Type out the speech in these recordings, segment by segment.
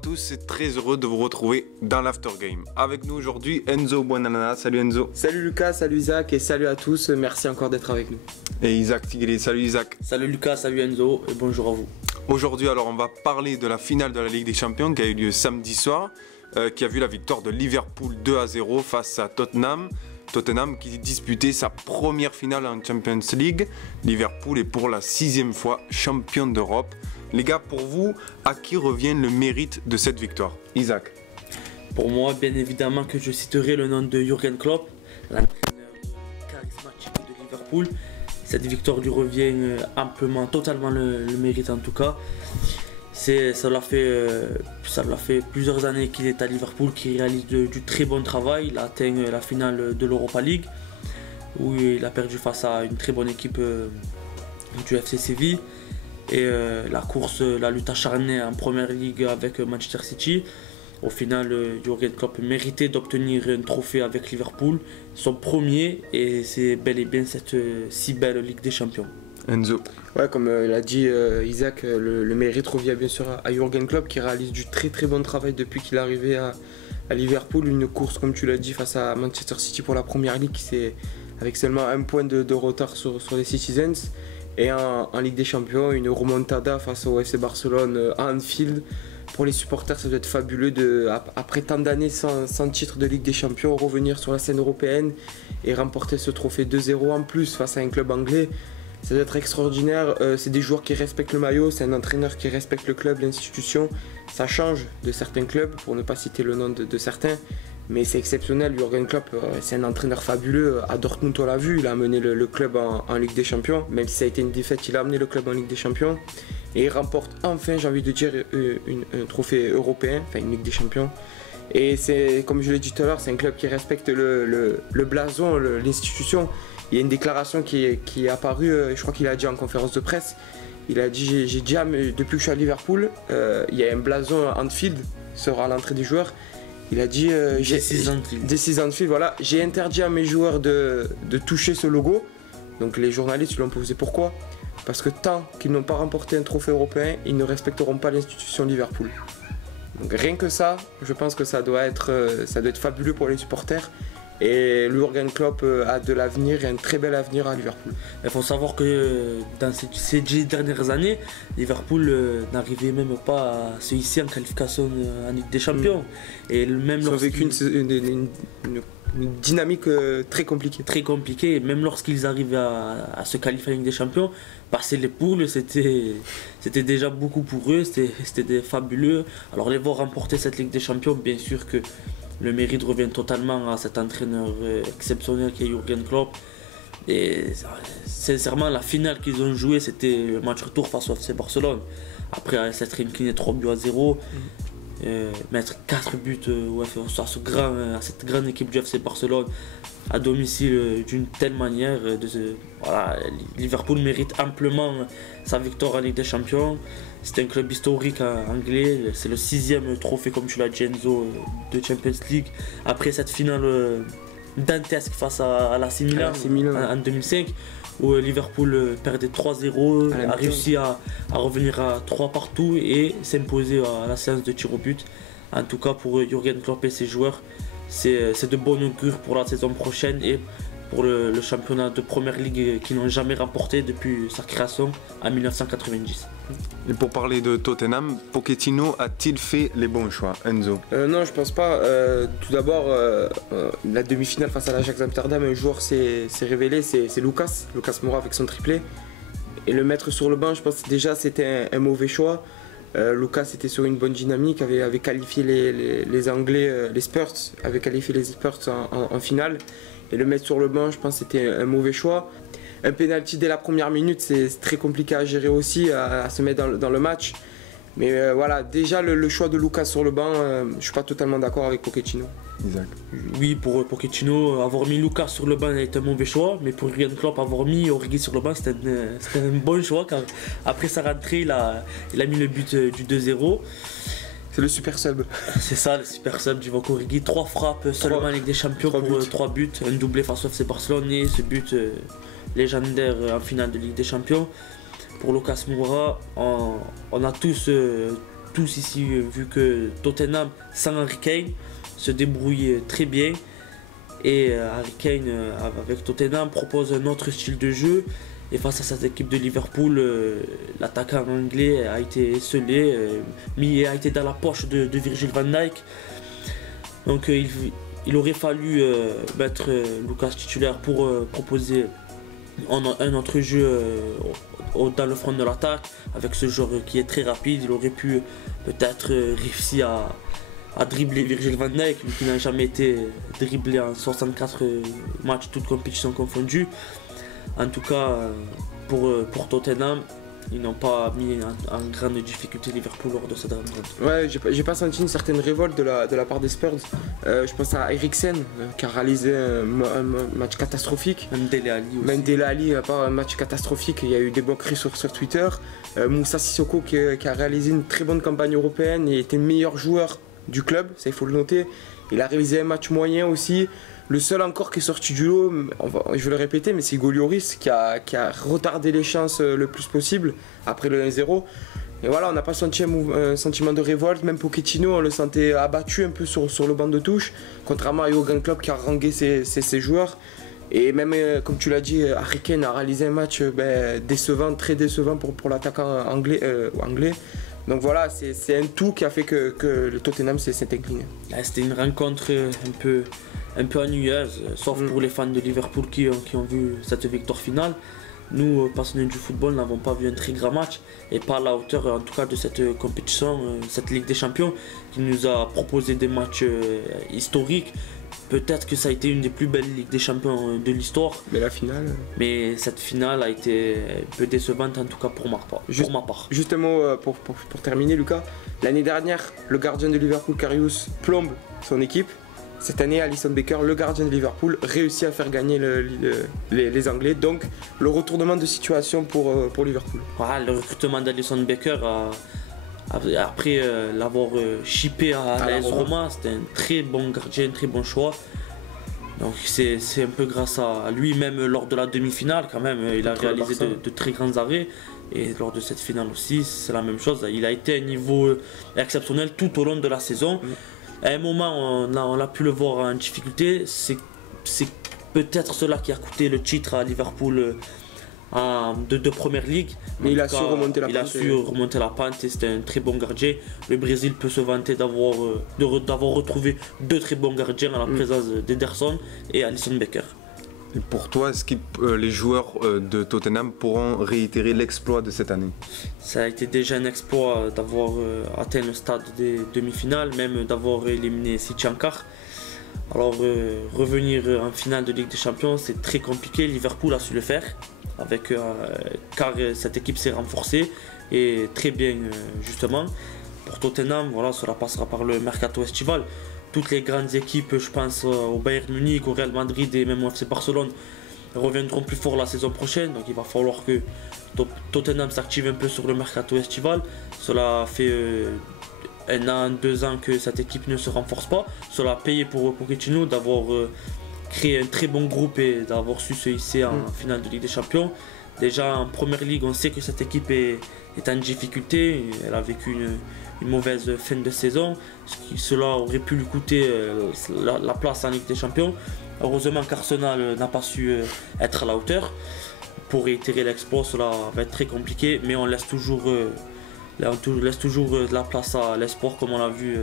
tous, c'est très heureux de vous retrouver dans l'After Game. Avec nous aujourd'hui Enzo Buonanana. Salut Enzo. Salut Lucas, salut Isaac et salut à tous, merci encore d'être avec nous. Et Isaac Tigré. Salut Isaac. Salut Lucas, salut Enzo et bonjour à vous. Aujourd'hui alors on va parler de la finale de la Ligue des Champions qui a eu lieu samedi soir, qui a vu la victoire de Liverpool 2-0 face à Tottenham. Tottenham qui disputait sa première finale en Champions League. Liverpool est pour la 6e fois champion d'Europe. Les gars, pour vous, à qui revient le mérite de cette victoire? Isaac. Pour moi, bien évidemment que je citerai le nom de Jürgen Klopp, l'entraîneur charismatique de Liverpool. Cette victoire lui revient amplement, totalement le mérite en tout cas. Ça l'a fait plusieurs années qu'il est à Liverpool, qu'il réalise du très bon travail. Il a atteint la finale de l'Europa League, où il a perdu face à une très bonne équipe du FC Séville. Et la lutte acharnée en Première Ligue avec Manchester City. Au final, Jürgen Klopp méritait d'obtenir un trophée avec Liverpool, son premier, et c'est bel et bien cette si belle Ligue des Champions. Enzo. Ouais, comme l'a dit Isaac, le mérite revient bien sûr à Jürgen Klopp qui réalise du très très bon travail depuis qu'il est arrivé à Liverpool. Une course, comme tu l'as dit, face à Manchester City pour la Première Ligue, avec seulement un point de retard sur les Citizens. Et en Ligue des Champions, une remontada face au FC Barcelone à Anfield. Pour les supporters, ça doit être fabuleux après tant d'années sans titre de Ligue des Champions, revenir sur la scène européenne et remporter ce trophée 2-0 en plus face à un club anglais. Ça doit être extraordinaire. C'est des joueurs qui respectent le maillot, c'est un entraîneur qui respecte le club, l'institution. Ça change de certains clubs, pour ne pas citer le nom de certains. Mais c'est exceptionnel, Jürgen Klopp, c'est un entraîneur fabuleux. À Dortmund, on l'a vu, il a amené le club en Ligue des Champions. Même si ça a été une défaite, il a amené le club en Ligue des Champions. Et il remporte enfin, j'ai envie de dire, un trophée européen, enfin une Ligue des Champions. Et c'est, comme je l'ai dit tout à l'heure, c'est un club qui respecte le blason, l'institution. Il y a une déclaration qui est apparue, je crois qu'il a dit en conférence de presse. Il a dit, j'ai dit, depuis que je suis à Liverpool, il y a un blason Anfield sera à l'entrée des joueurs. Il a dit, This Anfield, voilà, j'ai interdit à mes joueurs de toucher ce logo. Donc les journalistes lui ont posé pourquoi? Parce que tant qu'ils n'ont pas remporté un trophée européen, ils ne respecteront pas l'institution Liverpool. Donc rien que ça, je pense que ça doit être fabuleux pour les supporters. Et Jürgen Klopp a de l'avenir et un très bel avenir à Liverpool. Il faut savoir que dans ces 10 dernières années, Liverpool n'arrivait même pas à se hisser en qualification en Ligue des Champions. Et même ils ont vécu une dynamique très compliquée. Très compliquée. Et même lorsqu'ils arrivaient à se qualifier en Ligue des Champions, passer les poules, c'était déjà beaucoup pour eux, c'était fabuleux. Alors les voir remporter cette Ligue des Champions, bien sûr que le mérite revient totalement à cet entraîneur exceptionnel qui est Jürgen Klopp. Et sincèrement, la finale qu'ils ont jouée, c'était le match retour face au FC Barcelone. Après s'être incliné 3-0, mettre 4 buts à cette grande équipe du FC Barcelone à domicile d'une telle manière. Liverpool mérite amplement sa victoire en Ligue des Champions. C'est un club historique anglais, c'est le 6e trophée, comme tu l'as dit Enzo, de Champions League. Après cette finale dantesque face à l'AC Milan en 2005, où Liverpool perdait 3-0, a réussi à revenir à 3 partout et s'imposer à la séance de tir au but. En tout cas, pour Jürgen Klopp et ses joueurs, c'est de bon augure pour la saison prochaine et pour le championnat de Première Ligue qu'ils n'ont jamais remporté depuis sa création en 1990. Et pour parler de Tottenham, Pochettino a-t-il fait les bons choix, Enzo? Non, je pense pas. Tout d'abord, la demi-finale face à l'Ajax Amsterdam, un joueur s'est révélé, c'est Lucas Moura avec son triplé. Et le mettre sur le banc, je pense que déjà c'était un mauvais choix. Lucas était sur une bonne dynamique, avait qualifié les Anglais, les Spurs, avait qualifié les Spurs en finale. Et le mettre sur le banc, je pense que c'était un mauvais choix. Un penalty dès la première minute, c'est très compliqué à gérer aussi, à se mettre dans le match. Mais voilà, déjà le choix de Lucas sur le banc, je ne suis pas totalement d'accord avec Pochettino. Isaac. Oui, pour Pochettino, avoir mis Lucas sur le banc était un mauvais choix, mais pour Jürgen Klopp, avoir mis Origi sur le banc, c'était un bon choix, car après sa rentrée, il a mis le but du 2-0. C'est le super sub. C'est ça, le super sub du Divock Origi. 3 frappes seulement avec des champions pour 3 buts. Un doublé face au FC Barcelone et ce but légendaire en finale de Ligue des Champions. Pour Lucas Moura, on a tous tous ici vu que Tottenham, sans Harry Kane, se débrouille très bien. Et Harry Kane, avec Tottenham, propose un autre style de jeu. Et face à cette équipe de Liverpool, l'attaquant anglais a été esselé, a été dans la poche de Virgil van Dijk. Donc il aurait fallu mettre Lucas titulaire pour proposer un autre jeu dans le front de l'attaque. Avec ce joueur qui est très rapide, il aurait pu peut-être réussir à dribbler Virgil van Dijk, qui n'a jamais été dribblé en 64 matchs, toutes compétitions confondues. En tout cas, pour Tottenham, ils n'ont pas mis en grande difficulté Liverpool lors de cette rencontre. Ouais, j'ai pas senti une certaine révolte de la part des Spurs. Je pense à Eriksen qui a réalisé un match catastrophique. Même Dele Alli aussi. Même Dele Alli a pas un match catastrophique. Il y a eu des moqueries sur Twitter. Moussa Sissoko qui a réalisé une très bonne campagne européenne et était le meilleur joueur du club, ça il faut le noter. Il a réalisé un match moyen aussi. Le seul encore qui est sorti du lot, je vais le répéter, mais c'est Hugo Lloris qui a retardé les chances le plus possible après le 1-0. Et voilà, on n'a pas senti un sentiment de révolte. Même Pochettino, on le sentait abattu un peu sur le banc de touche, contrairement à Jurgen Klopp qui a rangé ses joueurs. Et même, comme tu l'as dit, Harry Kane a réalisé un match décevant, très décevant pour l'attaquant anglais. Donc voilà, c'est un tout qui a fait que le Tottenham s'est incliné. C'était une rencontre un peu ennuyeuse, sauf pour les fans de Liverpool qui ont vu cette victoire finale. Nous, passionnés du football, n'avons pas vu un très grand match et pas à la hauteur en tout cas de cette compétition, cette Ligue des Champions qui nous a proposé des matchs historiques. Peut-être que ça a été une des plus belles Ligues des Champions de l'histoire. Mais la finale. Mais cette finale a été un peu décevante, en tout cas pour ma part. Juste un mot pour terminer, Lucas. L'année dernière, le gardien de Liverpool, Karius, plombe son équipe. Cette année, Alisson Becker, le gardien de Liverpool, réussit à faire gagner les Anglais. Donc, le retournement de situation pour Liverpool. Voilà, le recrutement d'Alisson Becker après l'avoir chippé à l'AS Roma, c'était un très bon gardien, un très bon choix. Donc c'est un peu grâce à lui, même lors de la demi-finale quand même, il a réalisé de très grands arrêts. Et lors de cette finale aussi, c'est la même chose. Il a été à un niveau exceptionnel tout au long de la saison. À un moment, on a pu le voir en difficulté. C'est peut-être cela qui a coûté le titre à Liverpool de Première Ligue. Mais il a su remonter la pente. Il a su remonter la pente et c'était un très bon gardien. Le Brésil peut se vanter d'avoir retrouvé deux très bons gardiens à la présence d'Ederson et Alisson Becker. Et pour toi, est-ce que les joueurs de Tottenham pourront réitérer l'exploit de cette année? Ça a été déjà un exploit d'avoir atteint le stade des demi-finales, même d'avoir éliminé City en quart. Alors revenir en finale de Ligue des Champions, c'est très compliqué. Liverpool a su le faire, car cette équipe s'est renforcée et très bien justement. Pour Tottenham, voilà, cela passera par le mercato estival. Toutes les grandes équipes, je pense au Bayern Munich, au Real Madrid et même au FC Barcelone, reviendront plus fort la saison prochaine. Donc il va falloir que Tottenham s'active un peu sur le mercato estival. Cela fait 1 an, 2 ans que cette équipe ne se renforce pas. Cela a payé pour Pochettino d'avoir créé un très bon groupe et d'avoir su se hisser en finale de Ligue des Champions. Déjà en Première Ligue, on sait que cette équipe est en difficulté. Elle a vécu une mauvaise fin de saison. Cela aurait pu lui coûter la place en Ligue des Champions. Heureusement qu'Arsenal n'a pas su être à la hauteur. Pour réitérer l'exploit, cela va être très compliqué, mais on laisse toujours de la place à l'espoir comme on l'a vu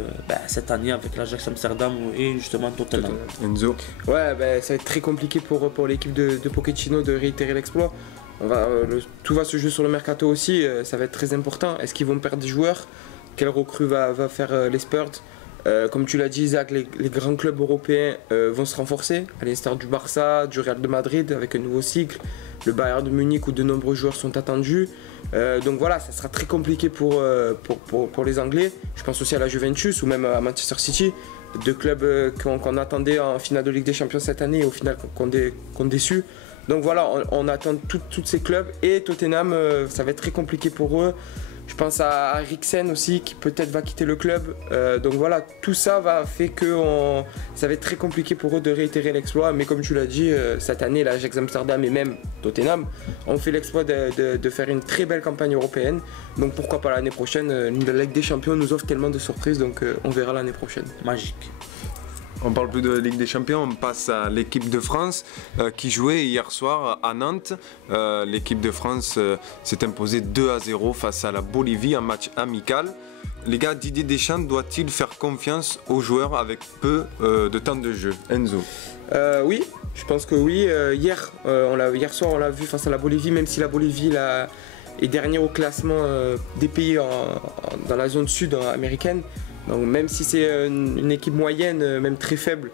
cette année avec l'Ajax Amsterdam et justement Tottenham. Enzo. Ouais, ça va être très compliqué pour l'équipe de Pochettino de réitérer l'exploit. Tout va se jouer sur le mercato aussi, ça va être très important. Est-ce qu'ils vont perdre des joueurs? Quelle recrue va faire les Spurs? Comme tu l'as dit, Isaac, les grands clubs européens vont se renforcer, à l'instar du Barça, du Real de Madrid avec un nouveau cycle, le Bayern de Munich où de nombreux joueurs sont attendus. Donc voilà, ça sera très compliqué pour les Anglais. Je pense aussi à la Juventus ou même à Manchester City, deux clubs qu'on attendait en finale de Ligue des Champions cette année et au final qu'on déçu. Donc voilà, on attend tous ces clubs et Tottenham, ça va être très compliqué pour eux. Je pense à Eriksen aussi qui peut-être va quitter le club. Donc voilà, tout ça fait que ça va être très compliqué pour eux de réitérer l'exploit. Mais comme tu l'as dit, cette année, l'Ajax Amsterdam et même Tottenham ont fait l'exploit de faire une très belle campagne européenne. Donc pourquoi pas l'année prochaine. La Ligue des Champions nous offre tellement de surprises, donc on verra l'année prochaine. Magique. On parle plus de Ligue des Champions, on passe à l'équipe de France qui jouait hier soir à Nantes. L'équipe de France s'est imposée 2-0 face à la Bolivie en match amical. Les gars, Didier Deschamps doit-il faire confiance aux joueurs avec peu de temps de jeu? Enzo? Oui, je pense que oui. Hier soir, on l'a vu face à la Bolivie, même si la Bolivie est dernière au classement des pays dans la zone sud américaine. Donc même si c'est une équipe moyenne, même très faible,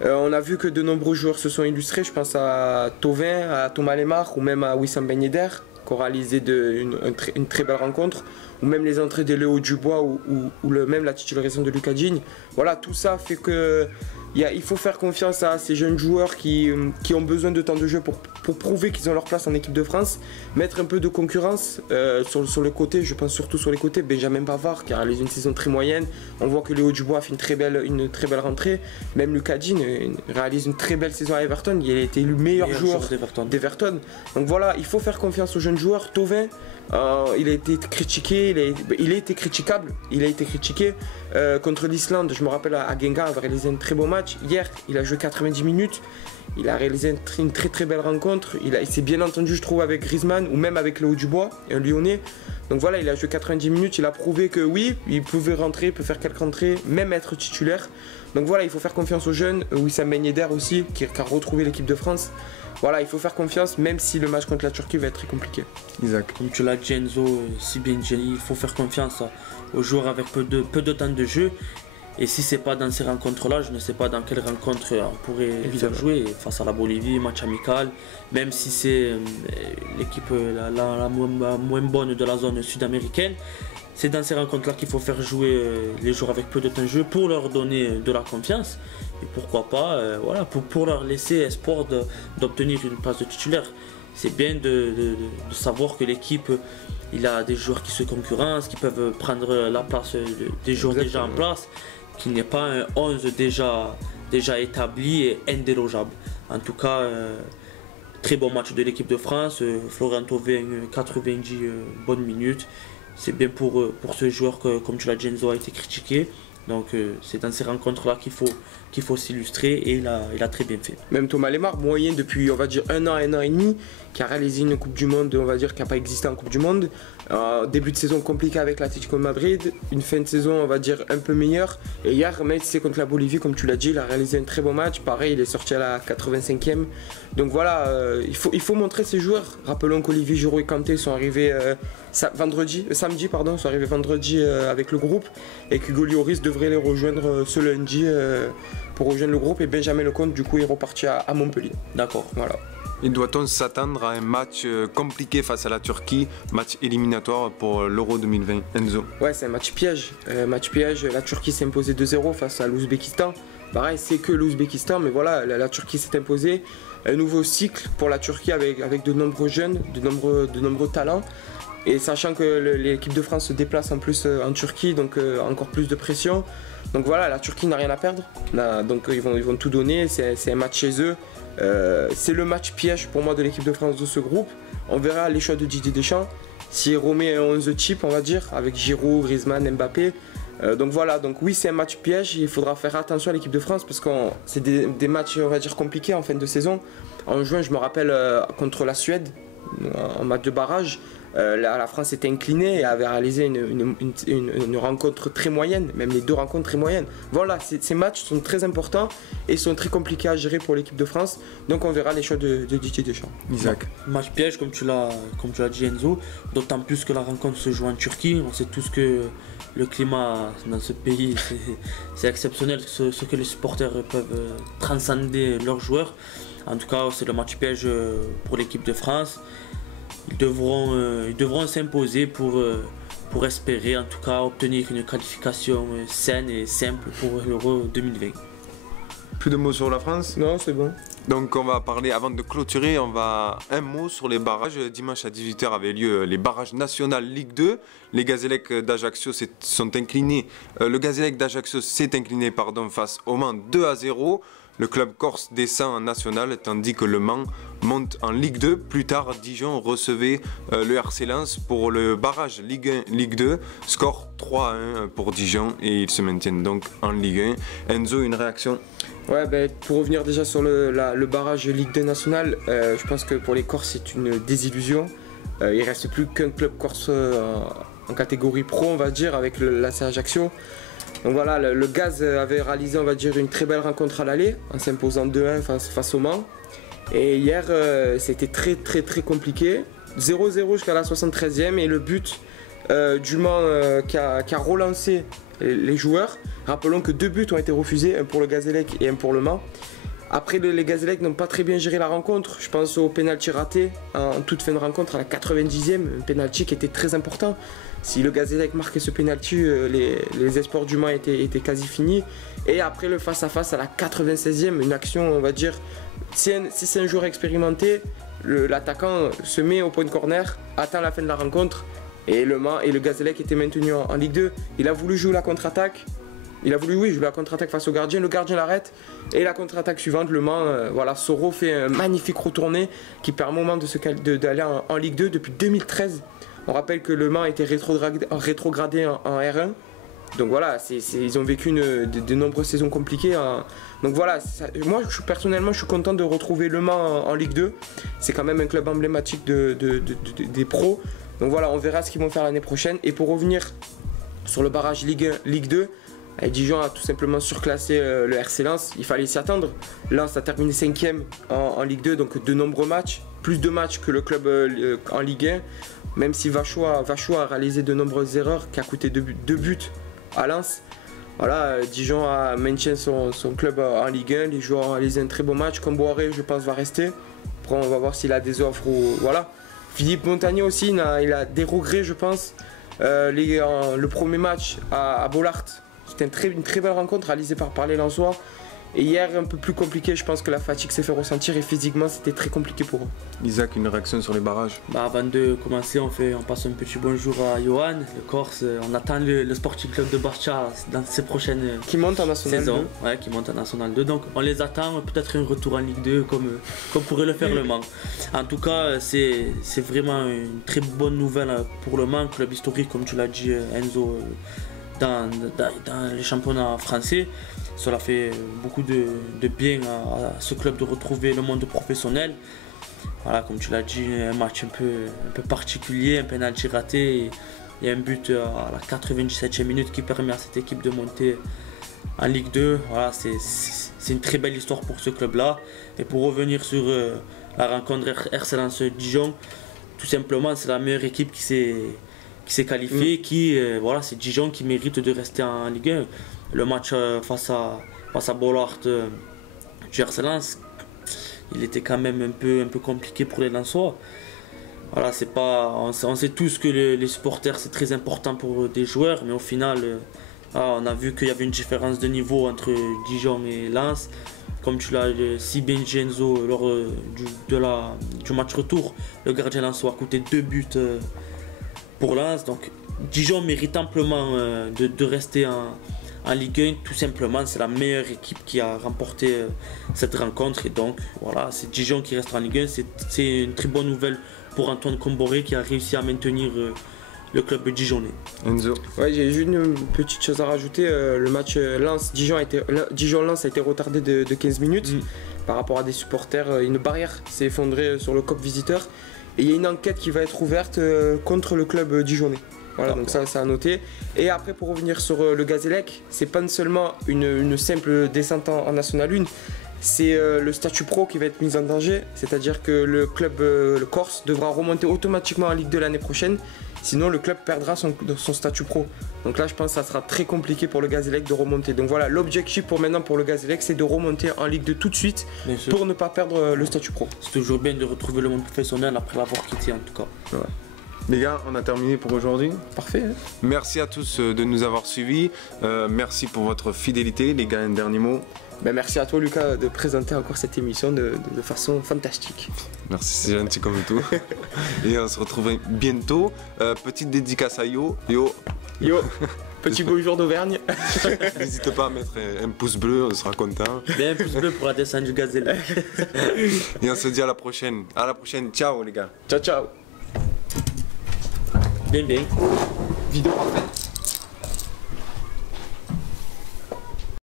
on a vu que de nombreux joueurs se sont illustrés. Je pense à Thauvin, à Thomas Lemar ou même à Wissam Ben Yedder qui ont réalisé une très belle rencontre, ou même les entrées de Léo Dubois ou même la titularisation de Lucas Digne. Voilà, tout ça fait que il faut faire confiance à ces jeunes joueurs qui ont besoin de temps de jeu pour prouver qu'ils ont leur place en équipe de France, mettre un peu de concurrence sur le côté. Je pense surtout sur les côtés. Benjamin Pavard qui a réalisé une saison très moyenne. On voit que Léo Dubois a fait une très belle rentrée. Même Lucas Digne réalise une très belle saison à Everton. Il a été élu meilleur joueur d'Everton. Donc voilà, il faut faire confiance aux jeunes joueurs. Thauvin, il a été critiqué, il a été critiquable, il a été critiqué contre l'Islande. Je me rappelle à Gengar avait réalisé un très beau match. Hier, il a joué 90 minutes, il a réalisé une très très belle rencontre. Il s'est bien entendu, je trouve, avec Griezmann ou même avec Léo Dubois, un Lyonnais. Donc voilà, il a joué 90 minutes, il a prouvé que oui, il pouvait rentrer, il peut faire quelques rentrées, même être titulaire. Donc voilà, il faut faire confiance aux jeunes. Wissam Ben Yedder aussi, qui a retrouvé l'équipe de France. Voilà, il faut faire confiance, même si le match contre la Turquie va être très compliqué. Isaac. Comme tu l'as dit, Enzo, si bien dit, il faut faire confiance aux joueurs avec peu de temps de jeu. Et si c'est pas dans ces rencontres-là, je ne sais pas dans quelle rencontre on pourrait faire jouer. Face à la Bolivie, match amical, même si c'est l'équipe la moins bonne de la zone sud-américaine. C'est dans ces rencontres-là qu'il faut faire jouer les joueurs avec peu de temps de jeu pour leur donner de la confiance. Et pourquoi pas, pour leur laisser espoir d'obtenir une place de titulaire. C'est bien de savoir que l'équipe, il a des joueurs qui se concurrencent, qui peuvent prendre la place des joueurs déjà en place, qu'il n'y ait pas un 11 déjà établi et indélogeable. En tout cas, très bon match de l'équipe de France. Florian Thauvin, 90 bonnes minutes. C'est bien pour ce joueur que, comme tu l'as dit, Enzo, a été critiqué. Donc c'est dans ces rencontres-là qu'il faut s'illustrer et il a très bien fait. Même Thomas Lemar, moyen depuis, on va dire, un an et demi, qui a réalisé une Coupe du Monde, on va dire, qui n'a pas existé en Coupe du Monde. Début de saison compliqué avec l'Atlético de Madrid, une fin de saison, on va dire, un peu meilleure. Et hier, même si c'est contre la Bolivie, comme tu l'as dit, il a réalisé un très bon match. Pareil, il est sorti à la 85e. Donc voilà, il faut montrer ses joueurs. Rappelons qu'Olivier Giroud et Kanté sont arrivés samedi, sont arrivés vendredi avec le groupe, et qu'Hugo Lloris devrait les rejoindre ce lundi pour rejoindre le groupe, et Benjamin Lecomte du coup est reparti à Montpellier. D'accord. Voilà. Et doit-on s'attendre à un match compliqué face à la Turquie, match éliminatoire pour l'Euro 2020, Enzo? Ouais, c'est un match piège. La Turquie s'est imposée 2-0 face à l'Ouzbékistan. Pareil, c'est que l'Ouzbékistan, mais voilà, la Turquie s'est imposée. Un nouveau cycle pour la Turquie avec de nombreux jeunes, de nombreux talents. Et sachant que l'équipe de France se déplace en plus en Turquie, donc encore plus de pression. Donc voilà, la Turquie n'a rien à perdre. Donc ils vont tout donner, c'est un match chez eux. C'est le match piège pour moi de l'équipe de France de ce groupe. On verra les choix de Didier Deschamps. S'il remet un 11 type, on va dire, avec Giroud, Griezmann, Mbappé. Donc voilà, donc oui, c'est un match piège. Il faudra faire attention à l'équipe de France parce que c'est des matchs, on va dire, compliqués en fin de saison. En juin, je me rappelle contre la Suède, en match de barrage. La France était inclinée et avait réalisé une rencontre très moyenne, même les deux rencontres très moyennes. Voilà, ces matchs sont très importants et sont très compliqués à gérer pour l'équipe de France. Donc on verra les choix de Didier Deschamps. Isaac. Match piège, comme tu l'as dit, Enzo, d'autant plus que la rencontre se joue en Turquie. On sait tous que le climat dans ce pays, c'est exceptionnel, ce que les supporters peuvent transcender leurs joueurs. En tout cas, c'est le match piège pour l'équipe de France. Ils devront s'imposer pour espérer en tout cas obtenir une qualification saine et simple pour l'Euro 2020. Plus de mots sur la France? Non, c'est bon. Donc on va parler, avant de clôturer, un mot sur les barrages. Dimanche à 18 h avaient lieu les barrages nationaux Ligue 2. Les Gazélec d'Ajaccio sont inclinés. Le Gazélec d'Ajaccio s'est incliné face au Mans 2-0. Le club corse descend en national tandis que le Mans monte en Ligue 2. Plus tard, Dijon recevait le RC Lens pour le barrage Ligue 1, Ligue 2. Score 3-1 pour Dijon et ils se maintiennent donc en Ligue 1. Enzo, une réaction? Ouais, pour revenir déjà sur le barrage Ligue 2 national, je pense que pour les Corses c'est une désillusion. Il ne reste plus qu'un club corse en catégorie pro, on va dire, avec l'AC Ajaccio. Donc voilà, le Gaz avait réalisé, on va dire, une très belle rencontre à l'aller en s'imposant 2-1 face au Mans. Et hier, c'était très compliqué. 0-0 jusqu'à la 73e et le but du Mans qui a relancé les joueurs. Rappelons que 2 buts ont été refusés, un pour le Gazélec et un pour le Mans. Après, les Gazélec n'ont pas très bien géré la rencontre. Je pense au pénalty raté en toute fin de rencontre à la 90e, un pénalty qui était très important. Si le Gazélec marquait ce pénalty, les espoirs du Mans étaient quasi finis. Et après le face-à-face à la 96e, une action, on va dire, si c'est un joueur expérimenté, l'attaquant se met au point de corner, attend la fin de la rencontre, et le Mans et le Gazélec étaient maintenus en Ligue 2. Il a voulu jouer la contre-attaque. Il a voulu jouer la contre-attaque face au gardien, le gardien l'arrête et la contre-attaque suivante, le Mans, Soro fait un magnifique retourné qui permet au Mans d'aller en Ligue 2 depuis 2013. On rappelle que le Mans était rétrogradé en R1. Donc voilà, ils ont vécu de nombreuses saisons compliquées. Donc voilà, moi personnellement je suis content de retrouver le Mans en Ligue 2. C'est quand même un club emblématique des pros. Donc voilà, on verra ce qu'ils vont faire l'année prochaine. Et pour revenir sur le barrage Ligue 1, Ligue 2, Dijon a tout simplement surclassé le RC Lens, il fallait s'y attendre. Lens a terminé 5e en Ligue 2, donc de nombreux matchs, plus de matchs que le club en Ligue 1, même si Vachois a réalisé de nombreuses erreurs qui a coûté 2 buts à Lens. Voilà, Dijon a maintient son club en Ligue 1, les joueurs ont réalisé un très beau match. Comboiré, je pense, va rester. Après, on va voir s'il a des offres ou voilà. Philippe Montagnier aussi, il a des regrets, je pense. Le premier match à Bollaert, c'était une très belle rencontre réalisée par les Lensois. Et hier, un peu plus compliqué, je pense que la fatigue s'est fait ressentir et physiquement, c'était très compliqué pour eux. Isaac, une réaction sur les barrages? Avant de commencer, on passe un petit bonjour à Johan, le Corse. On attend le Sporting Club de Barcha dans ses prochaines qui monte en National saisons. 2. Ouais, qui monte en National 2. Donc on les attend, peut-être un retour en Ligue 2 comme pourrait le faire le Mans. En tout cas, c'est vraiment une très bonne nouvelle pour le Mans, club historique, comme tu l'as dit Enzo, dans les championnats français. Cela fait beaucoup de bien à ce club de retrouver le monde professionnel. Voilà, comme tu l'as dit, un match un peu particulier, un penalty raté et un but à la 97e minute qui permet à cette équipe de monter en Ligue 2. Voilà, c'est une très belle histoire pour ce club-là. Et pour revenir sur la rencontre RC Lens Dijon, tout simplement, c'est la meilleure équipe qui s'est qualifiée. Voilà, c'est Dijon qui mérite de rester en Ligue 1. Le match face à Bollaert du RC Lens, il était quand même un peu compliqué pour les Lensois. Voilà, on sait tous que les supporters c'est très important pour des joueurs, mais au final, on a vu qu'il y avait une différence de niveau entre Dijon et Lens. Comme tu l'as si bien dit Enzo, lors du match retour, le gardien lensois a coûté 2 buts pour Lens. Donc Dijon mérite amplement de rester en Ligue 1, tout simplement. C'est la meilleure équipe qui a remporté cette rencontre. Et donc voilà, c'est Dijon qui reste en Ligue 1. C'est une très bonne nouvelle pour Antoine Comboiré qui a réussi à maintenir le club dijonnais. Enzo? Ouais, j'ai juste une petite chose à rajouter. Le match Dijon-Lens a été retardé de 15 minutes par rapport à des supporters. Une barrière s'est effondrée sur le COP visiteur. Et il y a une enquête qui va être ouverte contre le club dijonnais. Voilà, donc ça à noter. Et après, pour revenir sur le Gazélec, c'est pas seulement une simple descente en National 1, c'est le statut pro qui va être mis en danger. C'est-à-dire que le club, le Corse, devra remonter automatiquement en Ligue 2 l'année prochaine. Sinon, le club perdra son statut pro. Donc là, je pense que ça sera très compliqué pour le Gazélec de remonter. Donc voilà, l'objectif pour le Gazélec, c'est de remonter en Ligue 2 tout de suite pour ne pas perdre le statut pro. C'est toujours bien de retrouver le monde professionnel après l'avoir quitté, en tout cas. Ouais. Les gars, on a terminé pour aujourd'hui. Parfait. Hein. Merci à tous de nous avoir suivis. Merci pour votre fidélité. Les gars, un dernier mot. Ben, merci à toi Lucas de présenter encore cette émission de façon fantastique. Merci, c'est gentil comme tout. Et on se retrouve bientôt. Petite dédicace à Yo. Yo, Petit beau jour d'Auvergne. n'hésite pas à mettre un pouce bleu, on sera content. Mais un pouce bleu pour la descente du gazelle. Et on se dit à la prochaine. À la prochaine, ciao les gars. Ciao ciao. Bien, bien. Vidéo parfaite.